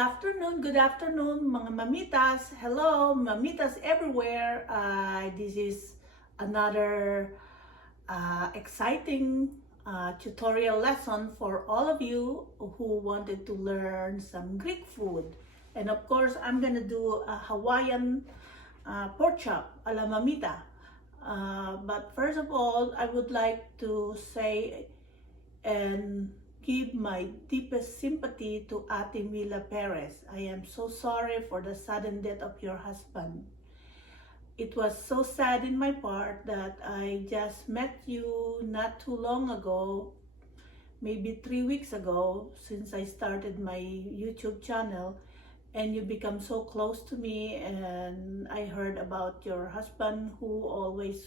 Good afternoon, mga mamitas. Hello, mamitas everywhere. This is another exciting tutorial lesson for all of you who wanted to learn some Greek food. And of course, I'm gonna do a Hawaiian pork chop a la mamita. But first of all, I would like to say and give my deepest sympathy to Ate Mila Perez. I am so sorry for the sudden death of your husband. It was so sad in my part that I just met you not too long ago, maybe 3 weeks ago, since I started my YouTube channel, and you become so close to me, and I heard about your husband who always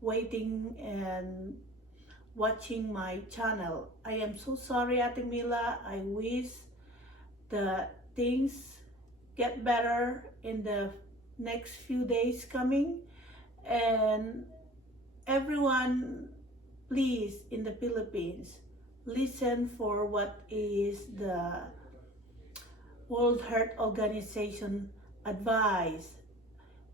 waiting and watching my channel. I am so sorry, Ate Mila. I wish that things get better in the next few days coming. And everyone, please, in the Philippines, listen for what is the World Health Organization advice.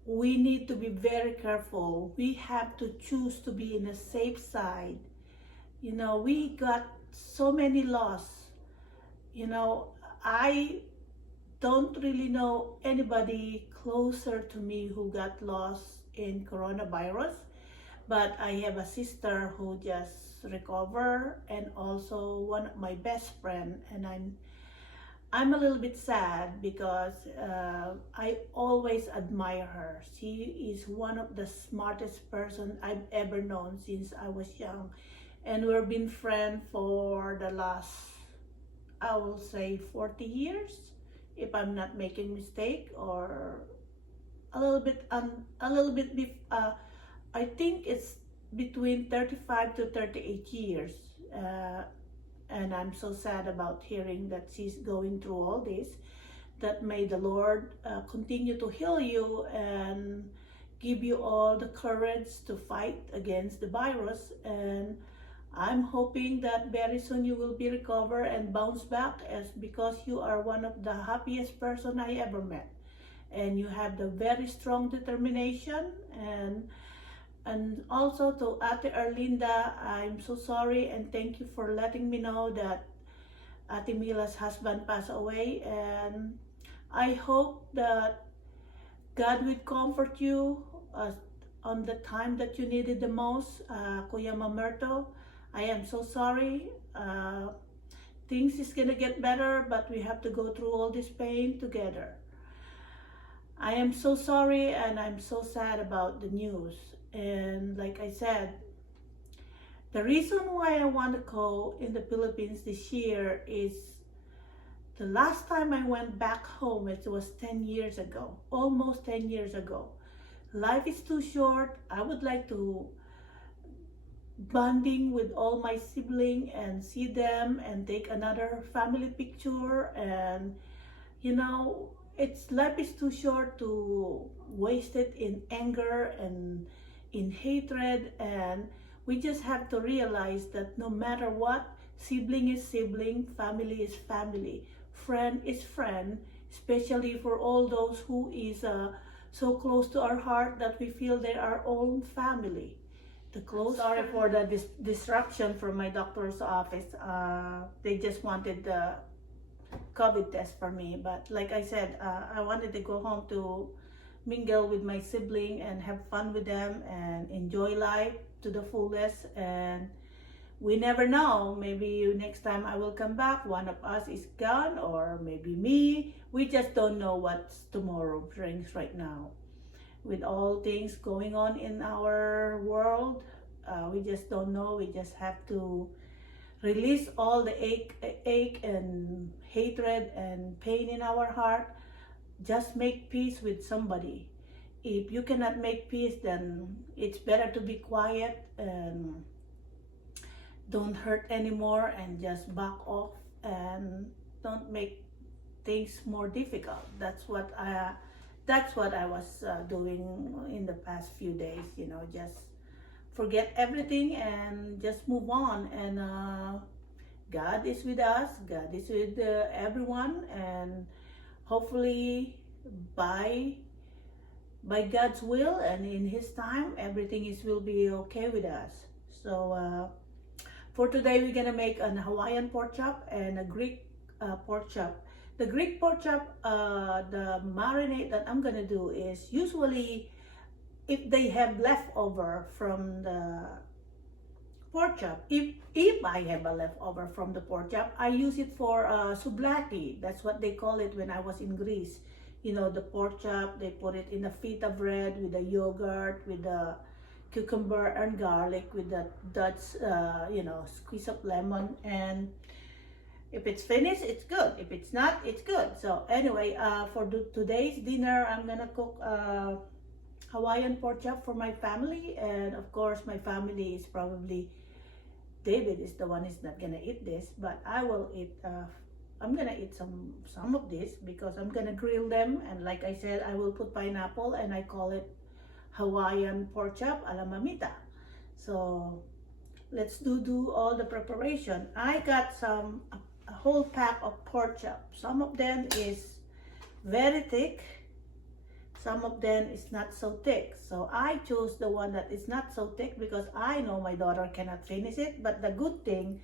We need to be very careful. We have to choose to be in a safe side. You know, we got so many laws. You know, I don't really know anybody closer to me who got lost in coronavirus, but I have a sister who just recovered, and also one of my best friend, and I'm a little bit sad because I always admire her. She is one of the smartest person I've ever known since I was young. And we've been friends for the last, I will say, 40 years, if I'm not making mistake, or a little bit, I think it's between 35 to 38 years. And I'm so sad about hearing that she's going through all this. That may the Lord continue to heal you and give you all the courage to fight against the virus. And I'm hoping that very soon you will be recovered and bounce back, as because you are one of the happiest person I ever met, and you have the very strong determination. And also to Ate Erlinda, I'm so sorry and thank you for letting me know that Ate Mila's husband passed away, and I hope that God will comfort you on the time that you needed the most. Kuya Mamerto, I am so sorry. Things is gonna get better, but we have to go through all this pain together. I am so sorry, and I'm so sad about the news. And like I said, the reason why I want to go in the Philippines this year is the last time I went back home, it was 10 years ago, almost 10 years ago. Life is too short. I would like to bonding with all my siblings and see them and take another family picture. And you know, life is too short to waste it in anger and in hatred. And we just have to realize that no matter what, sibling is sibling, family is family, friend is friend, especially for all those who is so close to our heart that we feel they are our own family. Sorry for the disruption from my doctor's office. They just wanted the COVID test for me, but like I said, I wanted to go home to mingle with my sibling and have fun with them and enjoy life to the fullest. And we never know, maybe next time I will come back, one of us is gone, or maybe me. We just don't know what tomorrow brings right now. With all things going on in our world, we just don't know. We just have to release all the ache and hatred and pain in our heart. Just make peace with somebody. If you cannot make peace, then it's better to be quiet and don't hurt anymore, and just back off and don't make things more difficult. That's what I was doing in the past few days. You know, just forget everything and just move on. And God is with us. God is with everyone, and hopefully by God's will and in His time, everything will be okay with us. So for today, we're gonna make an Hawaiian pork chop and a Greek pork chop. The Greek pork chop, the marinade that I'm gonna do is usually if they have leftover from the pork chop. If I have a leftover from the pork chop, I use it for souvlaki. That's what they call it when I was in Greece. You know, the pork chop, they put it in a feta bread with the yogurt, with the cucumber and garlic, with the Dutch, squeeze of lemon. And if it's finished, it's good. If it's not, it's good. So anyway, for today's dinner, I'm gonna cook Hawaiian pork chop for my family. And of course, my family is probably, David is the one who's not gonna eat this, but I will eat. I'm gonna eat some of this because I'm gonna grill them, and like I said, I will put pineapple, and I call it Hawaiian pork chop a la mamita. So let's do all the preparation. I got a whole pack of pork chop. Some of them is very thick, some of them is not so thick. So I chose the one that is not so thick because I know my daughter cannot finish it. But the good thing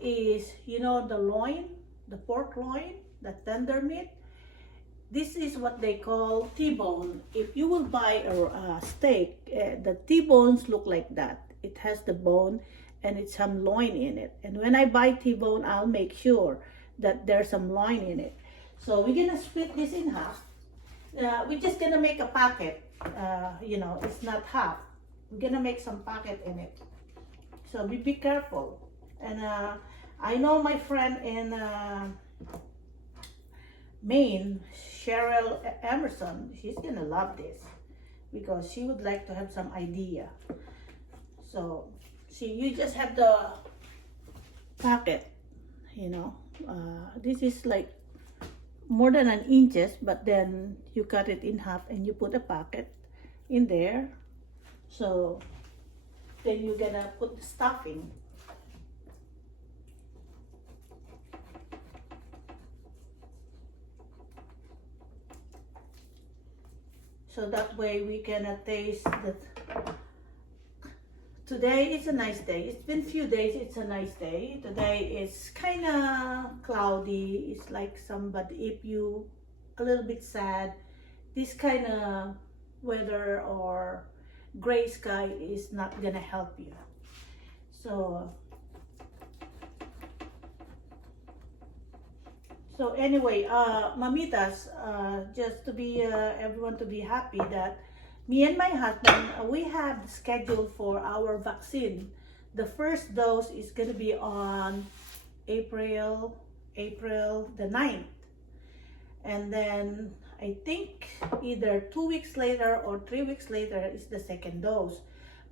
is, you know, the loin, the pork loin, the tender meat, this is what they call T-bone. If you will buy a steak, the T-bones look like that. It has the bone and it's some loin in it. And when I buy T-bone, I'll make sure that there's some loin in it. So we're gonna split this in half. We're just gonna make a packet. It's not half. We're gonna make some packet in it. So be careful. And I know my friend in Maine, Cheryl Emerson, she's gonna love this because she would like to have some idea. So see, you just have the packet, this is like more than an inches, but then you cut it in half and you put a packet in there. So then you're gonna put the stuffing. So that way we can taste that. Today is a nice day. It's been a few days, it's a nice day. Today is kind of cloudy. It's like if you a little bit sad, this kind of weather or gray sky is not gonna help you. So anyway, mamitas, just to be everyone to be happy that me and my husband, we have scheduled for our vaccine. The first dose is going to be on April the 9th. And then I think either 2 weeks later or 3 weeks later is the second dose.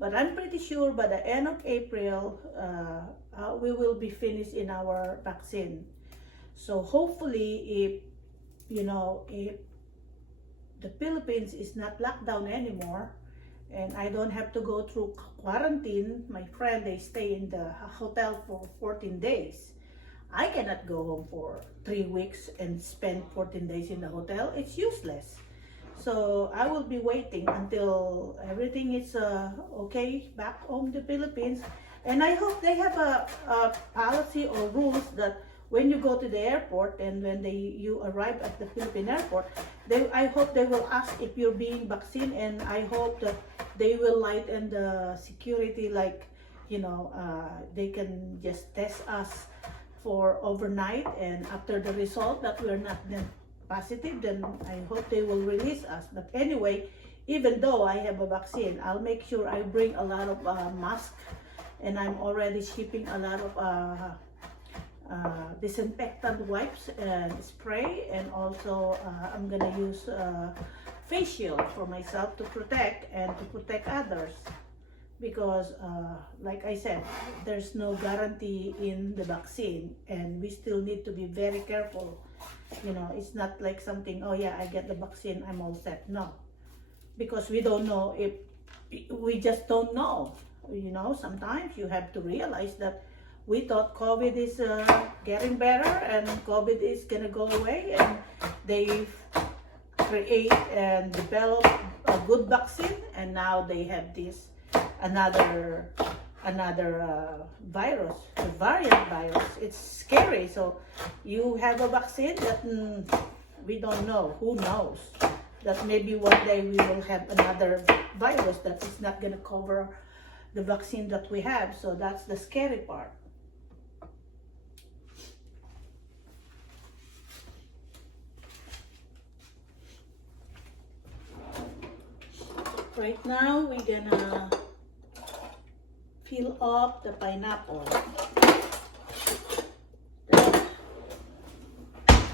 But I'm pretty sure by the end of April, we will be finished in our vaccine. So hopefully, if the Philippines is not locked down anymore and I don't have to go through quarantine, my friend, they stay in the hotel for 14 days. I cannot go home for 3 weeks and spend 14 days in the hotel. It's useless. So I will be waiting until everything is okay back home to the Philippines. And I hope they have a policy or rules that when you go to the airport and when you arrive at the Philippine airport, I hope they will ask if you're being vaccinated, and I hope that they will lighten the security, like, they can just test us for overnight, and after the result that we're not then positive, then I hope they will release us. But anyway, even though I have a vaccine, I'll make sure I bring a lot of masks, and I'm already shipping a lot of disinfectant wipes and spray, and also I'm gonna use face shield for myself to protect and to protect others, because like I said, there's no guarantee in the vaccine, and we still need to be very careful. It's not like something, oh yeah, I get the vaccine, I'm all set. No, because we don't know. If we just don't know, sometimes you have to realize that we thought COVID is getting better and COVID is gonna go away, and They create and develop a good vaccine, and now they have this another virus, the variant virus. It's scary. So you have a vaccine that we don't know. Who knows? That maybe one day we will have another virus that is not going to cover the vaccine that we have. So that's the scary part. Right now we're gonna peel off the pineapple.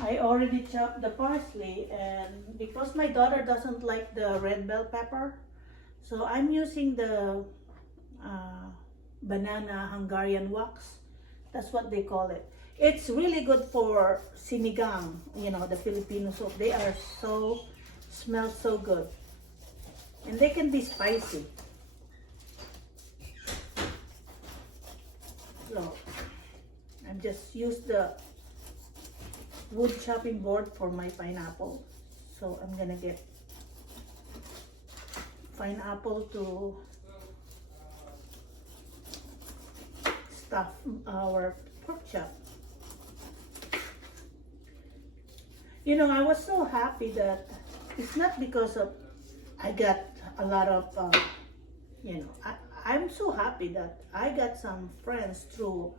I already chopped the parsley, and because my daughter doesn't like the red bell pepper, so I'm using the banana Hungarian wax. That's what they call it. It's really good for sinigang, you know, the Filipino soup. They are smell so good. And they can be spicy. So, I just used the wood chopping board for my pineapple. So I'm gonna get pineapple to stuff our pork chop. You know, I was so happy that it's not because of I got a lot of, you know, I'm so happy that I got some friends through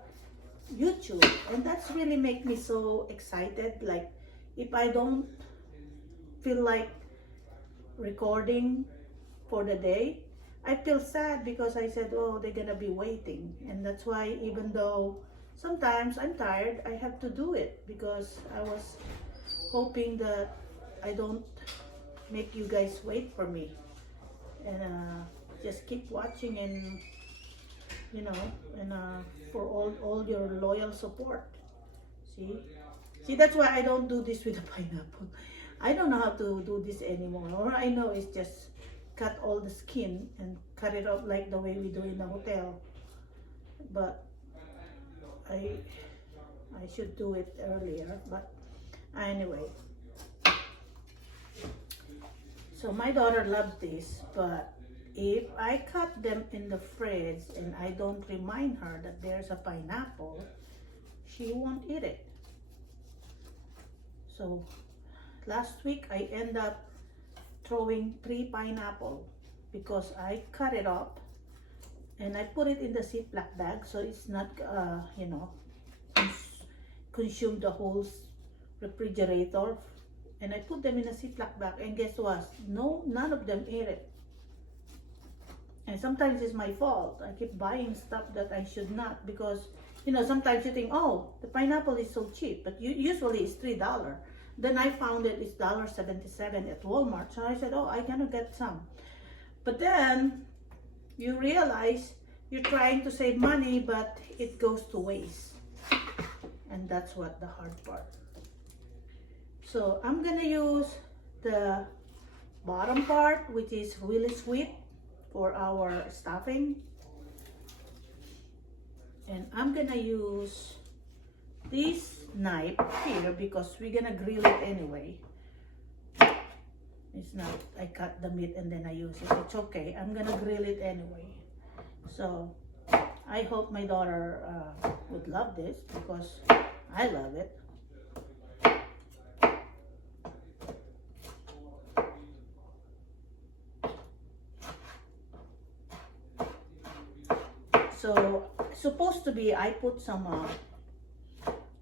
YouTube, and that's really make me so excited. Like, if I don't feel like recording for the day, I feel sad because I said, oh, they're gonna be waiting. And that's why, even though sometimes I'm tired, I have to do it because I was hoping that I don't make you guys wait for me, and just keep watching, and you know, and for all your loyal support. See, that's why I don't do this with the pineapple. I don't know how to do this anymore. All I know is just cut all the skin and cut it up like the way we do in the hotel. But I should do it earlier. But anyway. So my daughter loves this, but if I cut them in the fridge and I don't remind her that there's a pineapple, she won't eat it. So last week I end up throwing 3 pineapple because I cut it up and I put it in the Ziploc bag so it's not, you know, consume the whole refrigerator. And I put them in a Ziploc bag, and guess what? None of them ate it. And sometimes it's my fault. I keep buying stuff that I should not, because, you know, sometimes you think, oh, the pineapple is so cheap, but usually it's $3. Then I found it it's $1.77 at Walmart. So I said, oh, I'm gonna get some. But then you realize you're trying to save money, but it goes to waste. And that's what the hard part. So I'm gonna use the bottom part, which is really sweet, for our stuffing. And I'm gonna use this knife here because we're gonna grill it anyway. It's not, I cut the meat and then I use it. It's okay, I'm gonna grill it anyway. So I hope my daughter would love this because I love it. So supposed to be I put some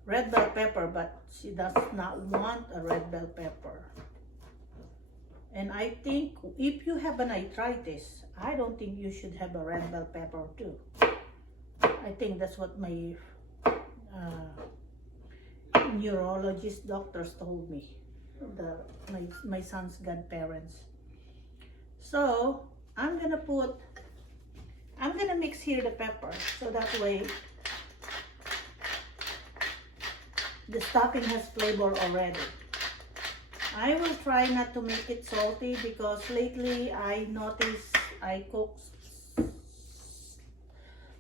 red bell pepper, but she does not want a red bell pepper. And I think if you have an arthritis, I don't think you should have a red bell pepper too. I think that's what my neurologist doctors told me, my son's godparents. So I'm gonna mix here the pepper, so that way the stuffing has flavor already. I will try not to make it salty because lately I noticed I cook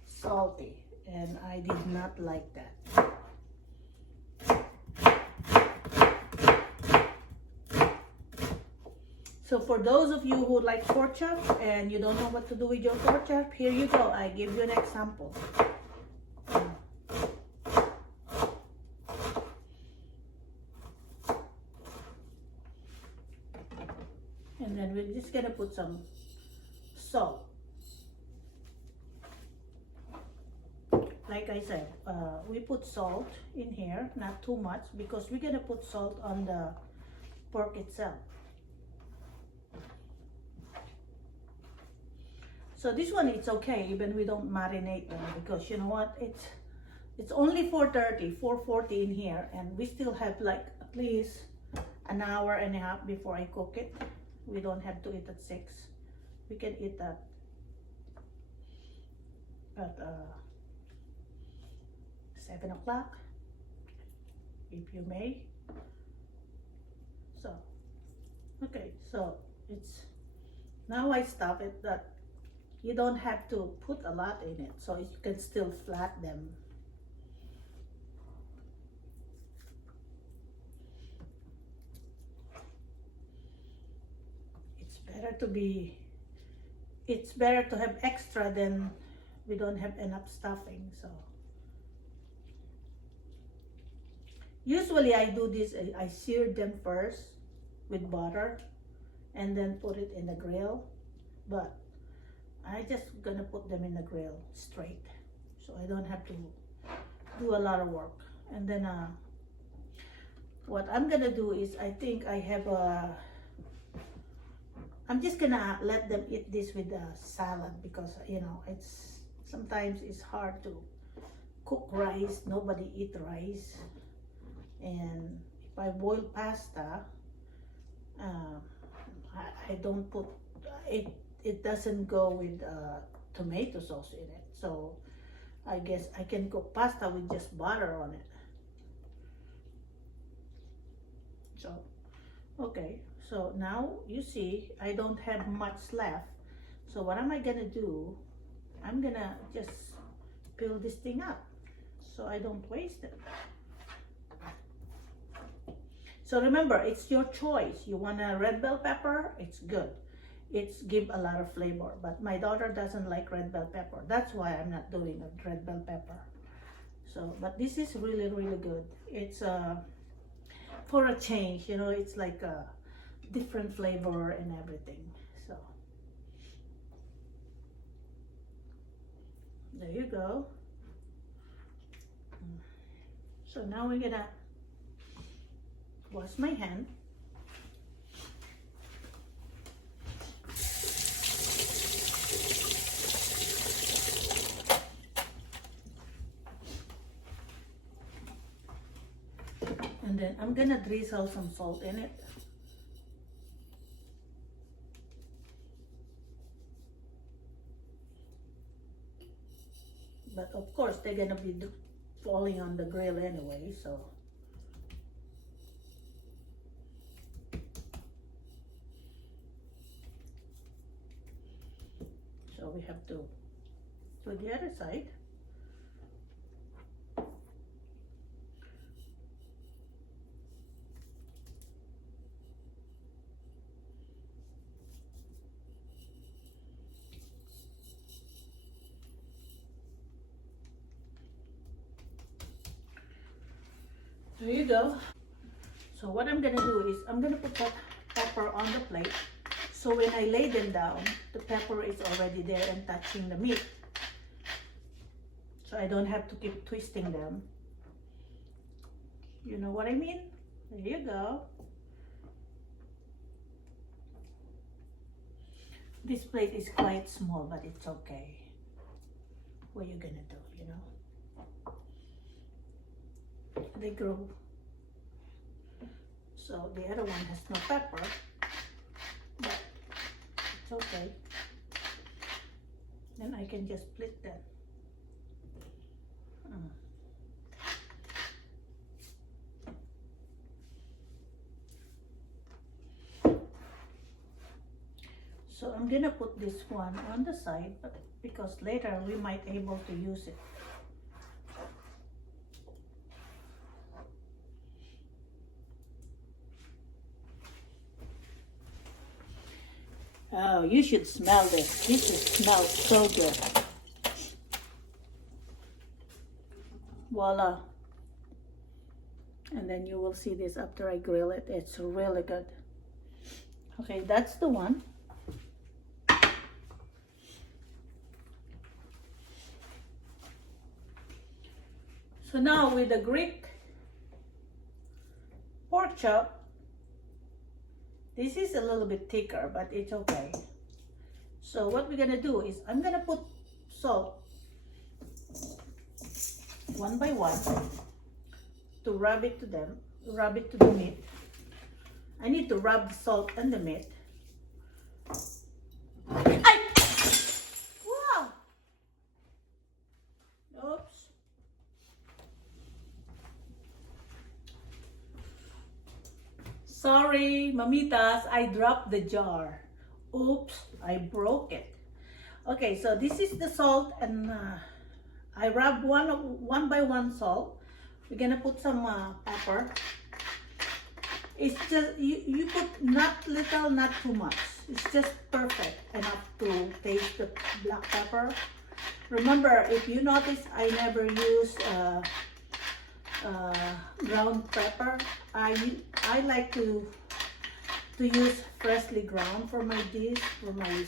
salty and I did not like that. So for those of you who like pork chop and you don't know what to do with your pork chop, here you go. I give you an example. And then we're just gonna put some salt. Like I said, we put salt in here, not too much, because we're gonna put salt on the pork itself. So this one, it's okay, even we don't marinate them, because you know what, it's only 4:40 in here, and we still have like at least an hour and a half before I cook it. We don't have to eat at 6. We can eat at 7 o'clock, if you may. So, okay, so it's, now I stop it, that you don't have to put a lot in it, so you can still flat them. It's better to have extra than we don't have enough stuffing. So usually I do this, I sear them first with butter and then put it in the grill, but I just gonna put them in the grill straight, so I don't have to do a lot of work. And then what I'm gonna do is, I think I have I'm just gonna let them eat this with a salad, because you know, it's sometimes it's hard to cook rice. Nobody eat rice, and if I boil pasta, I don't put it. It doesn't go with tomato sauce in it, so I guess I can cook pasta with just butter on it. So okay, so now you see I don't have much left. So what am I gonna do? I'm gonna just peel this thing up so I don't waste it. So remember, it's your choice. You want a red bell pepper, it's good. It's give a lot of flavor, but my daughter doesn't like red bell pepper. That's why I'm not doing a red bell pepper. So, but this is really, really good. It's for a change, you know, it's like a different flavor and everything. So there you go. So now we're gonna wash my hand. And then I'm gonna drizzle some salt in it. But of course, they're gonna be falling on the grill anyway, so. So we have to do the other side. There you go. So what I'm gonna do is, I'm gonna put that pepper on the plate, so when I lay them down, the pepper is already there and touching the meat. So I don't have to keep twisting them. You know what I mean? There you go. This plate is quite small, but it's okay. What are you gonna do, you know? They grow. So the other one has no pepper, but it's okay. Then I can just split them. So I'm gonna put this one on the side, but because later we might able to use it. Oh, you should smell this. This smells so good. Voila. And then you will see this after I grill it. It's really good. Okay, that's the one. So now with the Greek pork chop, this is a little bit thicker, but it's okay. So what we're gonna do is I'm gonna put salt one by one to rub it to the meat. I need to rub the salt and the meat. Ay! Wow! Oops. Sorry, mamitas, I dropped the jar. Oops, I broke it. Okay, so this is the salt, and I rub one by one salt. We're gonna put some pepper. It's just, you put not little, not too much. It's just perfect enough to taste the black pepper. Remember, if you notice, I never use ground pepper. I like to use freshly ground for my dish, for my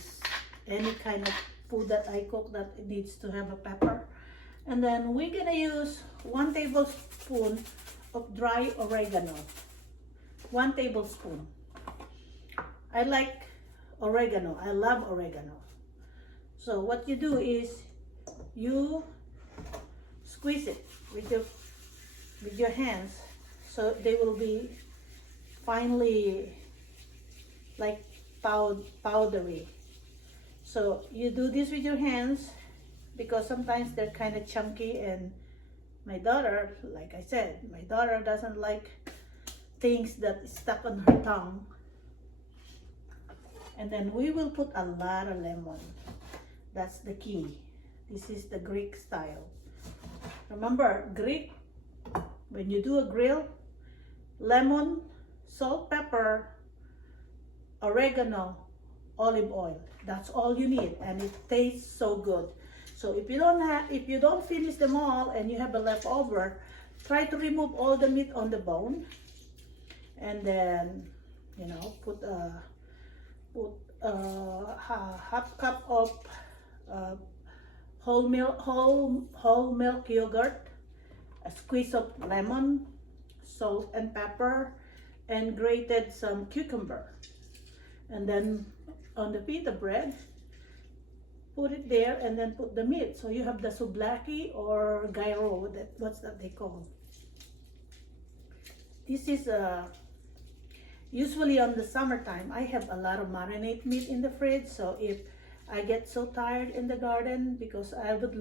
any kind of food that I cook that needs to have a pepper. And then we're gonna use 1 tablespoon of dry oregano. 1 tablespoon. I like oregano. I love oregano. So what you do is you squeeze it with your hands, so they will be finely like powdery. So you do this with your hands because sometimes they're kind of chunky, and my daughter, like I said, my daughter doesn't like things that stuck on her tongue. And then we will put a lot of lemon. That's the key. This is the Greek style. Remember, Greek, when you do a grill, lemon, salt, pepper, oregano, olive oil. That's all you need, and it tastes so good. So if you don't finish them all and you have a leftover, try to remove all the meat on the bone, and then put half cup of whole milk yogurt, a squeeze of lemon, salt and pepper, and grated some cucumber. And then on the pita bread, put it there, and then put the meat. So you have the souvlaki or gyro, what's that they call. This is usually on the summertime, I have a lot of marinade meat in the fridge. So if I get so tired in the garden, because I would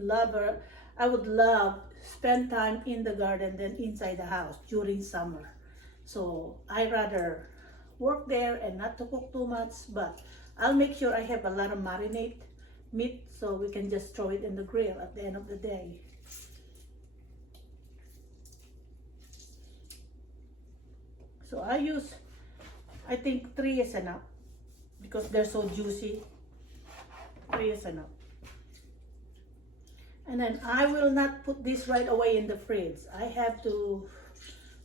love spend time in the garden than inside the house during summer. So I rather work there and not to cook too much, but I'll make sure I have a lot of marinade meat so we can just throw it in the grill at the end of the day. So I think 3 is enough because they're so juicy. 3 is enough. And then I will not put this right away in the fridge. I have to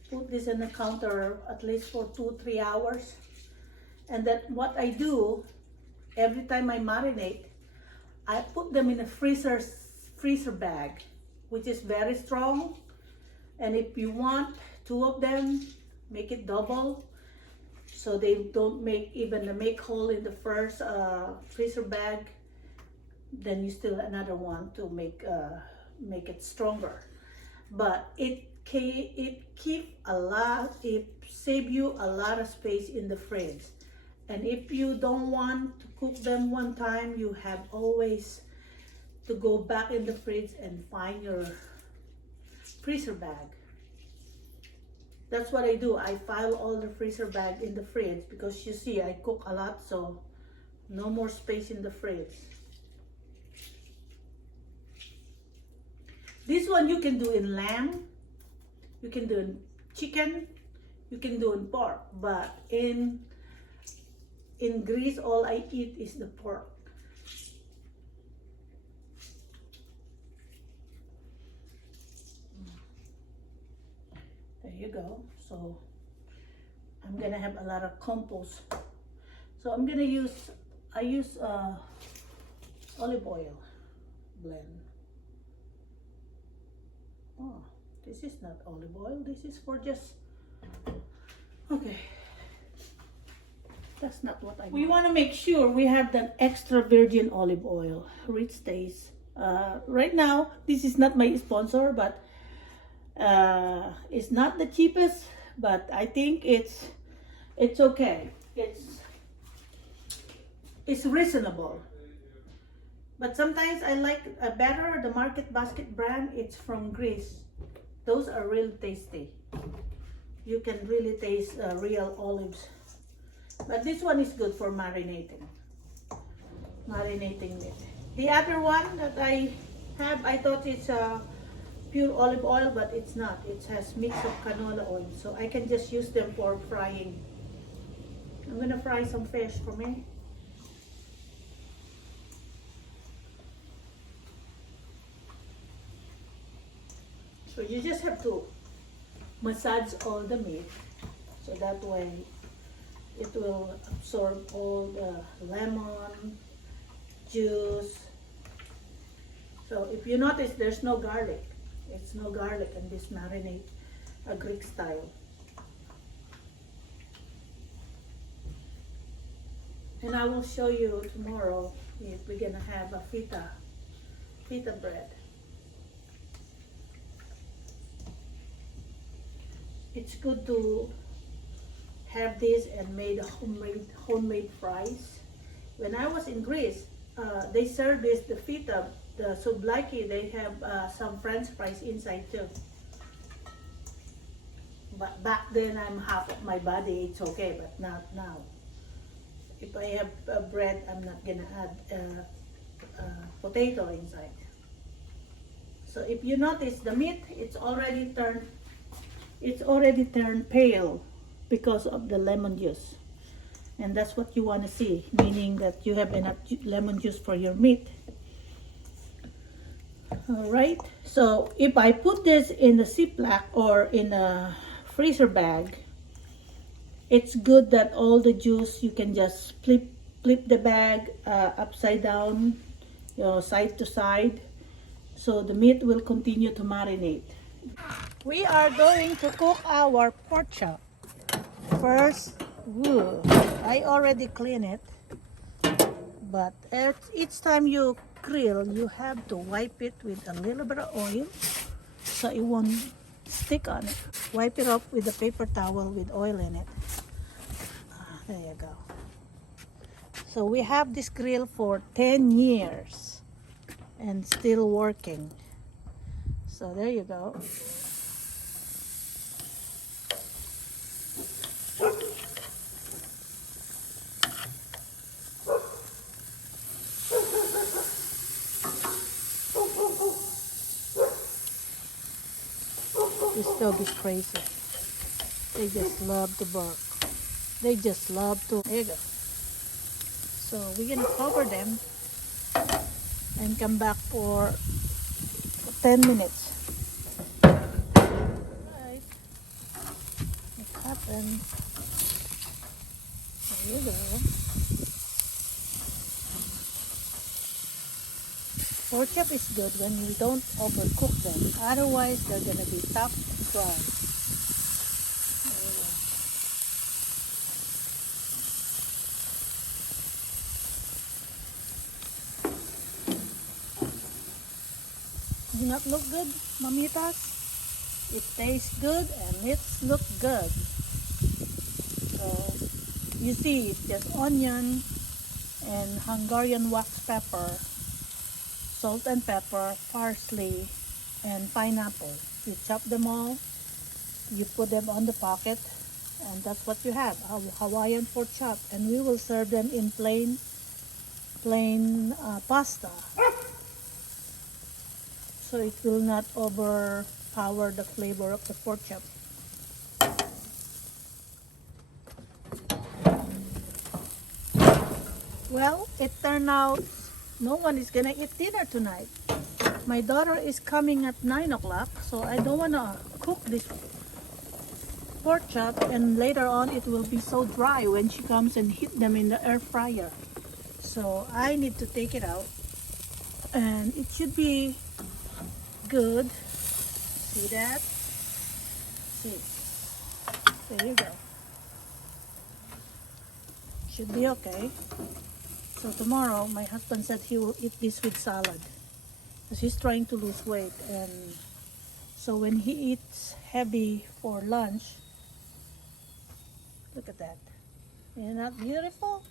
put this in the counter at least for 2-3 hours. And then what I do, every time I marinate, I put them in a freezer bag, which is very strong. And if you want 2 of them, make it double, so they don't make hole in the first freezer bag. Then you still another one to make it stronger. But it save you a lot of space in the fridge. And if you don't want to cook them one time, you have always to go back in the fridge and find your freezer bag. That's what I do. I file all the freezer bag in the fridge because you see I cook a lot, so no more space in the fridge. This one you can do in lamb, you can do in chicken, you can do in pork, but in in Greece, all I eat is the pork. There you go. So I'm gonna have a lot of compost. So I'm gonna use, I use olive oil blend. Oh, this is not olive oil. This is for just, okay. That's not what I want. We want to make sure we have that extra virgin olive oil, rich taste. Right now, this is not my sponsor, but it's not the cheapest, but I think it's okay. It's reasonable. But sometimes I like better the Market Basket brand. It's from Greece. Those are really tasty. You can really taste real olives. But this one is good for marinating meat. The other one that I have, I thought it's pure olive oil, but it's not. It has mix of canola oil, so I can just use them for frying. I'm gonna fry some fish for me. So you just have to massage all the meat, so that way it will absorb all the lemon juice. So if you notice, there's no garlic. It's no garlic in this marinade, a Greek style. And I will show you tomorrow if we're gonna have a feta bread. It's good to have this and made homemade fries. When I was in Greece, they serve this, the feta, the souvlaki. They have some French fries inside too. But back then, I'm half of my body. It's okay, but not now. If I have bread, I'm not gonna add potato inside. So if you notice, the meat it's already turned pale because of the lemon juice, and that's what you want to see, meaning that you have enough lemon juice for your meat. All right, so if I put this in the Ziploc or in a freezer bag, it's good that all the juice you can just flip the bag upside down, side to side, so the meat will continue to marinate. We are going to cook our pork chop. First, I already clean it, but each time you grill, you have to wipe it with a little bit of oil so it won't stick on it. Wipe it off with a paper towel with oil in it. There you go. So we have this grill for 10 years and still working. So there you go. This dog is crazy. They just love to bark. They just love to. There you go. So we're gonna cover them and come back for 10 minutes. Right. It happens. There you go. Pork chop is good when you don't overcook them. Otherwise, they're gonna be tough and dry. Do not look good, mamitas? It tastes good and it looks good. So, you see, it's just onion and Hungarian wax pepper, salt and pepper, parsley, and pineapple. You chop them all, you put them on the pocket, and that's what you have, a Hawaiian pork chop. And we will serve them in plain pasta. So it will not overpower the flavor of the pork chop. it turned out no one is gonna eat dinner tonight. My daughter is coming at 9 o'clock, so I don't wanna cook this pork chop and later on it will be so dry when she comes and heat them in the air fryer. So I need to take it out and it should be good. See that? See. There you go. Should be okay. So tomorrow my husband said he will eat this with salad because he's trying to lose weight, and so when he eats heavy for lunch, look at that. Isn't that beautiful?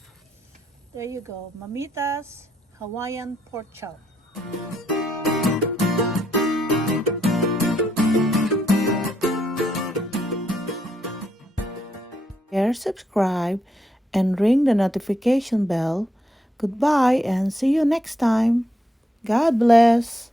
There you go. Mamita's Hawaiian pork chop. Share, subscribe, and ring the notification bell. Goodbye and see you next time. God bless.